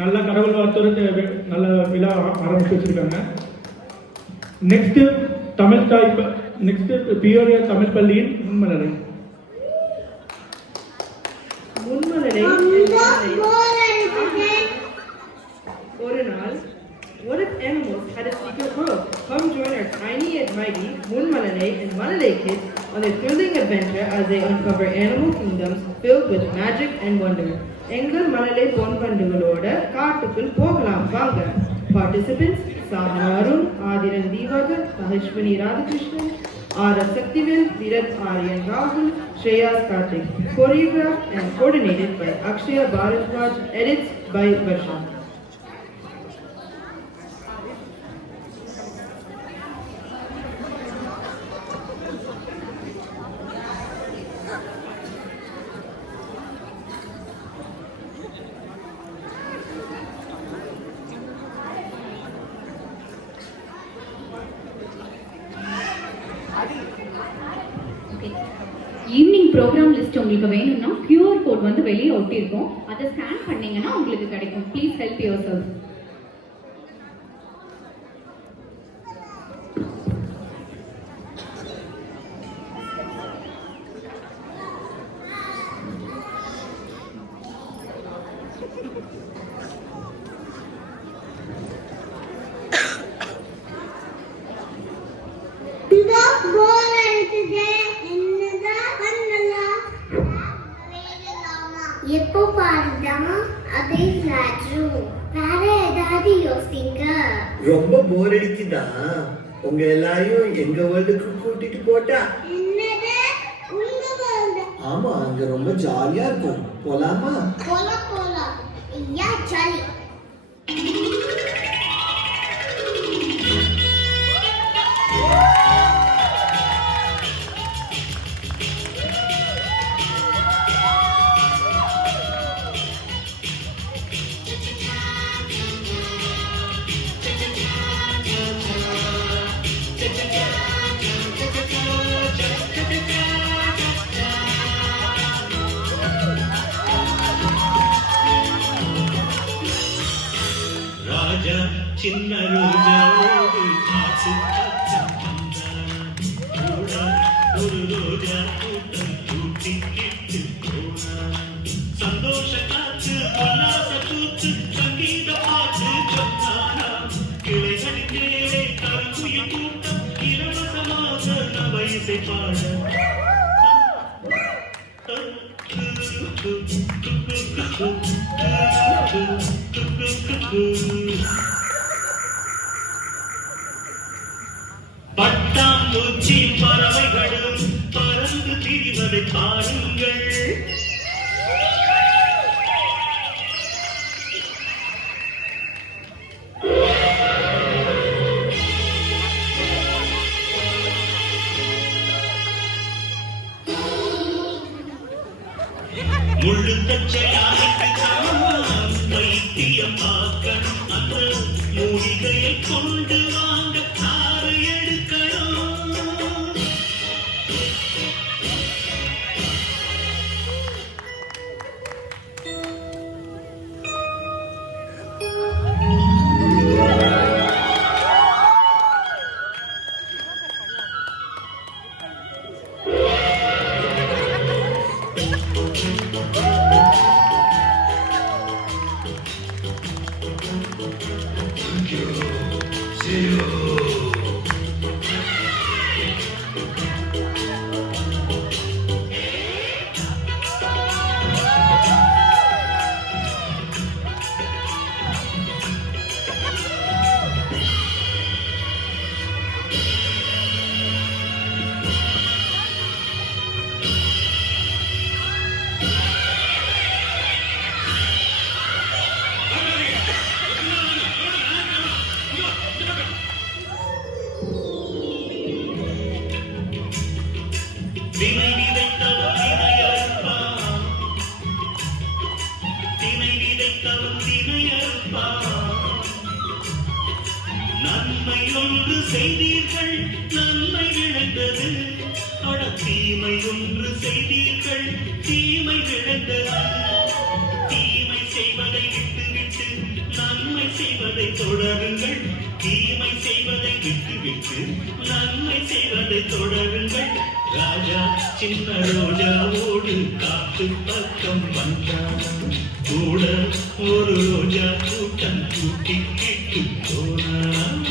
நல்ல கடவுள் வாழ்த்தோட நல்ல விழா ஆரம்பித்து வச்சிருக்காங்க. நெக்ஸ்ட் பியோரியா தமிழ் பள்ளியின் முன்மலரை ஒரு நாள், what if animals had a secret world? Come join our tiny and mighty Moon Malalay and Malalay kids on a thrilling adventure as they uncover animal kingdoms filled with magic and wonder. எங்கள் மழலை பொன் பண்டுகளோட காட்டுக்குள் போகலாம் வாங்க. Participants: Sahana Arun, Adiran Divagar, Maheshwani Radhakrishnan, R.S. Saktivel, Virat Aryan Rahul, Shreyas Karthik. Choreographed and coordinated by Akshaya Bharadwaj. Edits by Varsha. Evening program list உங்களுக்கு வேணும்னா QR code வந்து வெளியே ஒட்டியிருக்கோம். அதை ஸ்கேன் பண்ணீங்கன்னா உங்களுக்கு கிடைக்கும். Please help your self. எப்போ பாருதான் அதே ஃபிளாட்ரூம். வேற ஏதாவது யோசிங்க. ரொம்ப போர் அடிக்குதா? உங்க எல்லாரையும் எங்க வேர்ல்டுக்கு கூட்டிட்டு போட்டா? என்னது உங்க வேர்ல்ட்? ஆமா, அங்க ரொம்ப ஜாலியா இருக்கும். போலாமா? போலாம். ஐயா ஜாலி. சின்ன ரோஜாவோடு காசு காச்சு ஒரு ரோஜா கூட்டம் கூட்டிக்கிட்டு போனா சந்தோஷ காற்று உல்லாச கூத்து சங்கீத பாட்டு சொன்னானா கிளைகளின் மேலே கருங்குயில் கூட்டம் இலவசமாக நவை இசை பாட பட்டாம்பூச்சி பறவைகளும் பறந்து திரிவதை பாருங்கள். முள்ளு தச்சையாருக்கு தான் வைத்தியம் பார்க்கணும். அந்த மூலிகையை கொண்டு வாங்க ஆறு எடுக்கணும். தினை விதைத்தவன் தினையறுப்பான், தினை விதைத்தவன் தினையறுப்பான். நன்மை ஒன்று செய்தீர்கள் நன்மை விளைந்தது, அட தீமை ஒன்று செய்தீர்கள் தீமை விளைந்தது. தீமை செய்வதை விட்டு விட்டு நன்மை செய்வதை தொடருங்கள் தீமை செய்வதை விட்டுவிட்டு நன்மை செய்வதை தொடருங்கள் ராஜா சின்ன ரோஜாவோடு காட்டு பக்கம் வந்தான் கூட ஒரு ரோஜா கூட்டம் கூட்டிக்கிட்டு போனான்